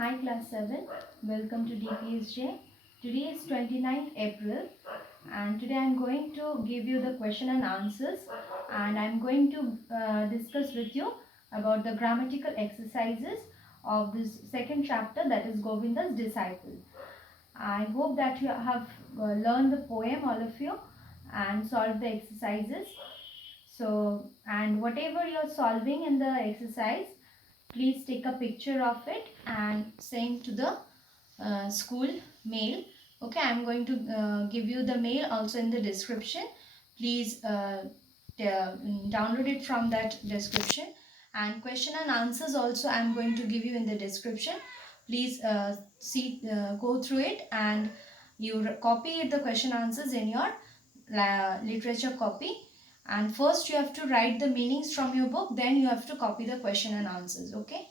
Hi class 7, welcome to DPSJ. Today is 29th April and today I am going to give you the question and answers, and I am going to discuss with you about the grammatical exercises of this second chapter, that is Govinda's Disciple. I hope that you have learned the poem, all of you, and solved the exercises. So, and whatever you are solving in the exercise, please take a picture of it and send to the school mail. Okay, I'm going to give you the mail also in the description. Please download it from that description, and question and answers also I'm going to give you in the description. Please go through it, and you copy the question answers in your literature copy. And first you have to write the meanings from your book, then you have to copy the question and answers. Okay,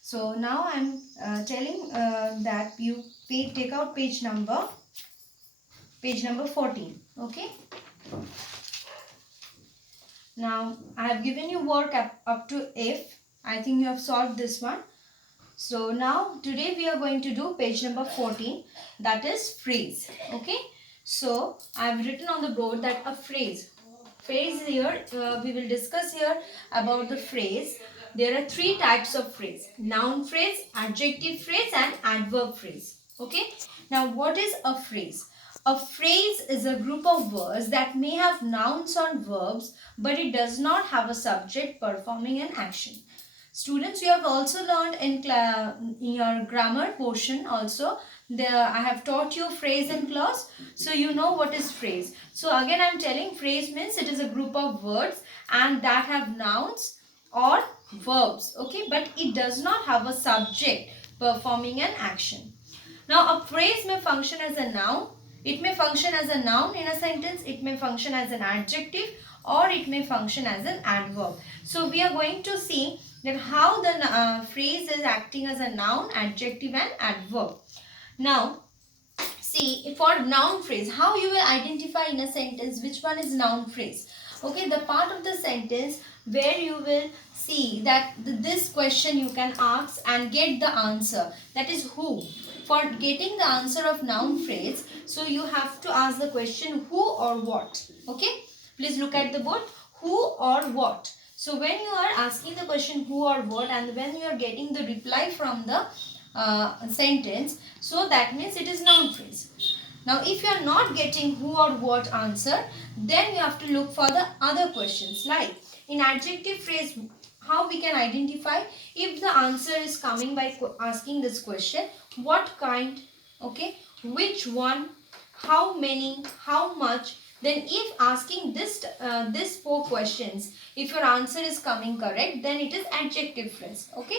so now I'm telling that you take out page number 14. Okay, now I have given you work up to if. I think you have solved this one. So now today we are going to do page number 14, that is phrase. Okay, so I have written on the board that a phrase here, we will discuss here about the phrase. There are three types of phrase: noun phrase, adjective phrase and adverb phrase. Okay, now what is a phrase? A phrase is a group of words that may have nouns or verbs, but it does not have a subject performing an action. Students, you have also learned in your grammar portion also. I have taught you phrase and clause, so you know what is phrase. So again I am telling, phrase means it is a group of words and that have nouns or verbs. Okay, but it does not have a subject performing an action. Now a phrase may function as a noun. It may function as a noun in a sentence. It may function as an adjective, or it may function as an adverb. So we are going to see that how the phrase is acting as a noun, adjective and adverb. Now see, for noun phrase, how you will identify in a sentence which one is noun phrase. Okay, the part of the sentence where you will see that this question you can ask and get the answer, that is who. For getting the answer of noun phrase, so you have to ask the question who or what. Okay, please look at the board, who or what. So when you are asking the question who or what, and when you are getting the reply from the sentence, so that means it is noun phrase. Now if you are not getting who or what answer, then you have to look for the other questions. Like in adjective phrase, how we can identify if the answer is coming by asking this question, what kind, okay, which one, how many, how much. Then if asking this four questions, if your answer is coming correct, then it is adjective phrase. Okay,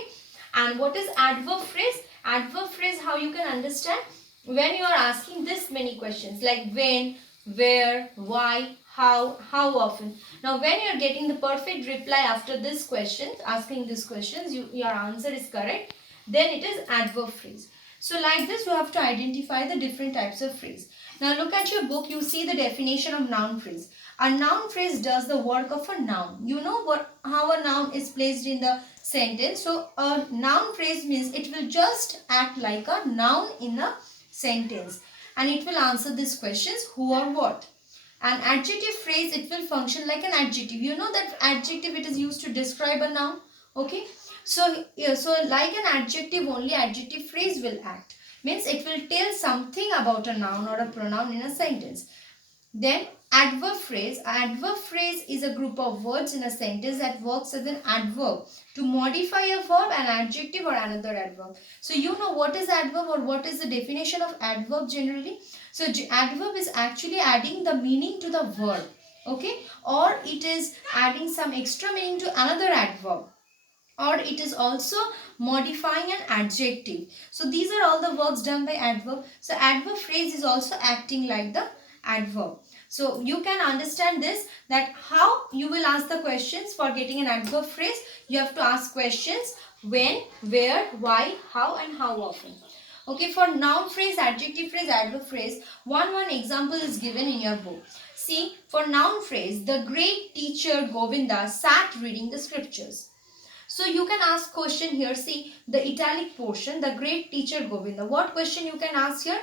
and what is adverb phrase? Adverb phrase, how you can understand, when you are asking this many questions like when, where, why, how often. Now when you are getting the perfect reply after this question, asking these questions, your answer is correct, then it is adverb phrase. So like this you have to identify the different types of phrase. Now look at your book, you see the definition of noun phrase. A noun phrase does the work of a noun. You know how a noun is placed in the sentence. So a noun phrase means it will just act like a noun in a sentence, and it will answer these questions who or what. An adjective phrase, it will function like an adjective. You know that adjective, it is used to describe a noun. Okay, so like an adjective only, adjective phrase will act, means it will tell something about a noun or a pronoun in a sentence. Then adverb phrase is a group of words in a sentence that works as an adverb to modify a verb, an adjective or another adverb. So you know what is adverb, or what is the definition of adverb generally. So adverb is actually adding the meaning to the verb, okay, or it is adding some extra meaning to another adverb, or it is also modifying an adjective. So these are all the works done by adverb. So adverb phrase is also acting like the adverb. So you can understand this, that how you will ask the questions for getting an adverb phrase. You have to ask questions when, where, why, how and how often. Okay, for noun phrase, adjective phrase, adverb phrase, one example is given in your book. See, for noun phrase, the great teacher Govinda sat reading the scriptures. So you can ask question here. See the italic portion, the great teacher Govinda. What question you can ask here?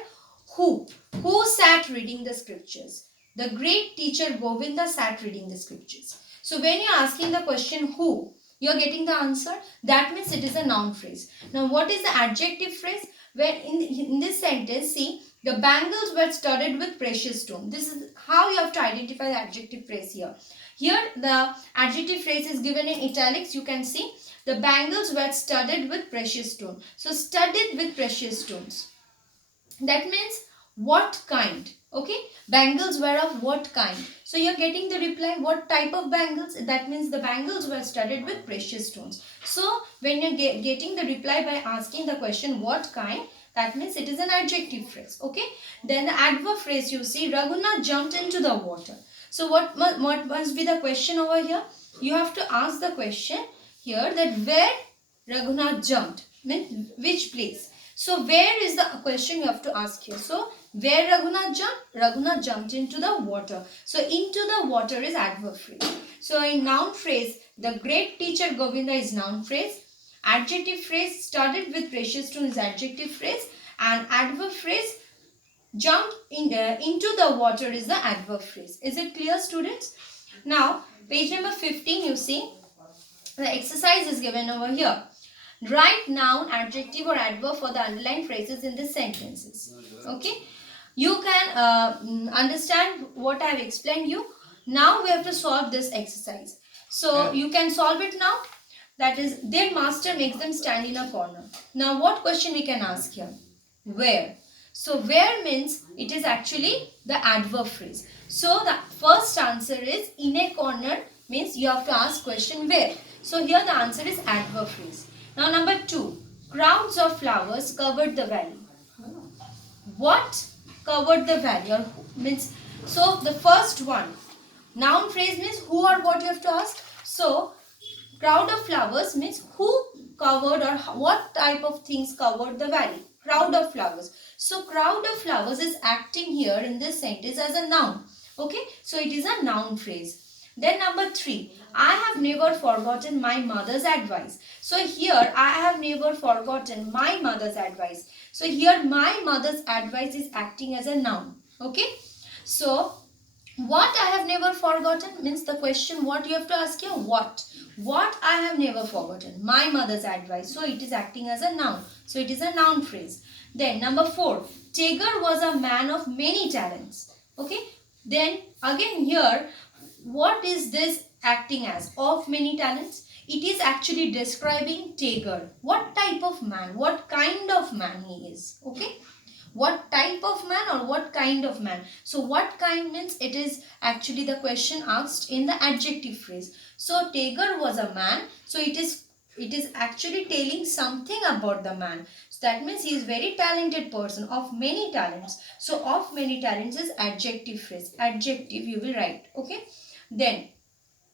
Who? Who sat reading the scriptures? The great teacher Govinda sat reading the scriptures. So when you're asking the question who, you're getting the answer. That means it is a noun phrase. Now what is the adjective phrase? When in this sentence, see, the bangles were studded with precious stone. This is how you have to identify the adjective phrase here. Here the adjective phrase is given in italics. You can see the bangles were studded with precious stone. So studded with precious stones. That means what kind? Okay, bangles were of what kind? So you're getting the reply, what type of bangles? That means the bangles were studded with precious stones. So when you're getting the reply by asking the question what kind, that means it is an adjective phrase. Okay, then the adverb phrase, you see, Raghunath jumped into the water. So what must be the question over here? You have to ask the question here that where Raghunath jumped, means which place. So where is the question you have to ask here. So where Raghunath jumped? Raghunath jumped into the water. So into the water is adverb phrase. So in noun phrase, the great teacher Govinda is noun phrase. Adjective phrase, studded with precious stone is adjective phrase. And adverb phrase, jumped into the water is the adverb phrase. Is it clear, students? Now page number 15, you see the exercise is given over here. Write noun, adjective or adverb for the underlined phrases in the sentences. Okay. You can understand what I have explained you. Now we have to solve this exercise. So you can solve it now. That is, their master makes them stand in a corner. Now what question we can ask here? Where? So where means it is actually the adverb phrase. So the first answer is in a corner, means you have to ask question where. So here the answer is adverb phrase. Now number 2, crowds of flowers covered the valley. What covered the valley? Or means, so the first one, noun phrase means who or what you have to ask. So crowd of flowers means who covered or what type of things covered the valley. Crowd of flowers. So crowd of flowers is acting here in this sentence as a noun. Okay, so it is a noun phrase. Then number 3, I have never forgotten my mother's advice. So here I have never forgotten my mother's advice. So here my mother's advice is acting as a noun. Okay. So what I have never forgotten means the question what you have to ask here, what. What I have never forgotten, my mother's advice. So it is acting as a noun. So it is a noun phrase. Then number 4, Tagar was a man of many talents. Okay. Then again here, what is this acting as? Of many talents. It is actually describing Tagar. What type of man? What kind of man he is? Okay. What type of man or what kind of man? So what kind means it is actually the question asked in the adjective phrase. So Tagar was a man. So it is actually telling something about the man. So that means he is very talented person of many talents. So of many talents is adjective phrase. Adjective you will write. Okay. Then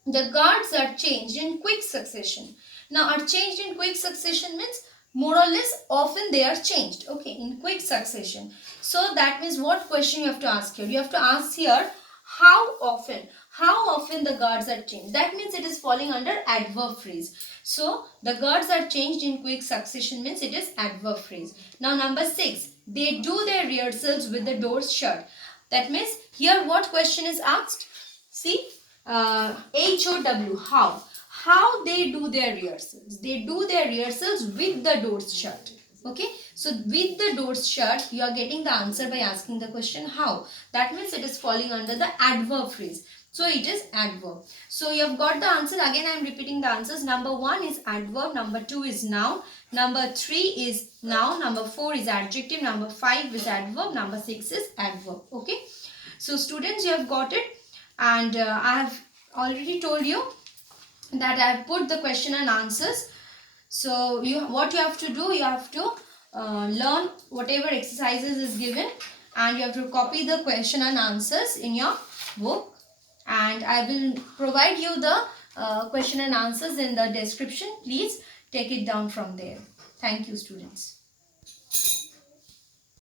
the guards are changed in quick succession. Now are changed in quick succession means more or less often they are changed. Okay, in quick succession. So that means what question you have to ask here? You have to ask here how often. How often the guards are changed. That means it is falling under adverb phrase. So the guards are changed in quick succession means it is adverb phrase. Now number 6. They do their rehearsals with the doors shut. That means here what question is asked? See, HOW, how they do their rehearsals. They do their rehearsals with the doors shut. Okay, so with the doors shut, you are getting the answer by asking the question how. That means it is falling under the adverb phrase. So it is adverb. So you have got the answer. Again I am repeating the answers. Number 1 is adverb. Number 2 is noun. Number 3 is noun. Number 4 is adjective. Number 5 is adverb. Number 6 is adverb. Okay. So students, you have got it. And I have already told you that I have put the question and answers. So what you have to do, you have to learn whatever exercises is given and you have to copy the question and answers in your book. And I will provide you the question and answers in the description. Please take it down from there. Thank you, students.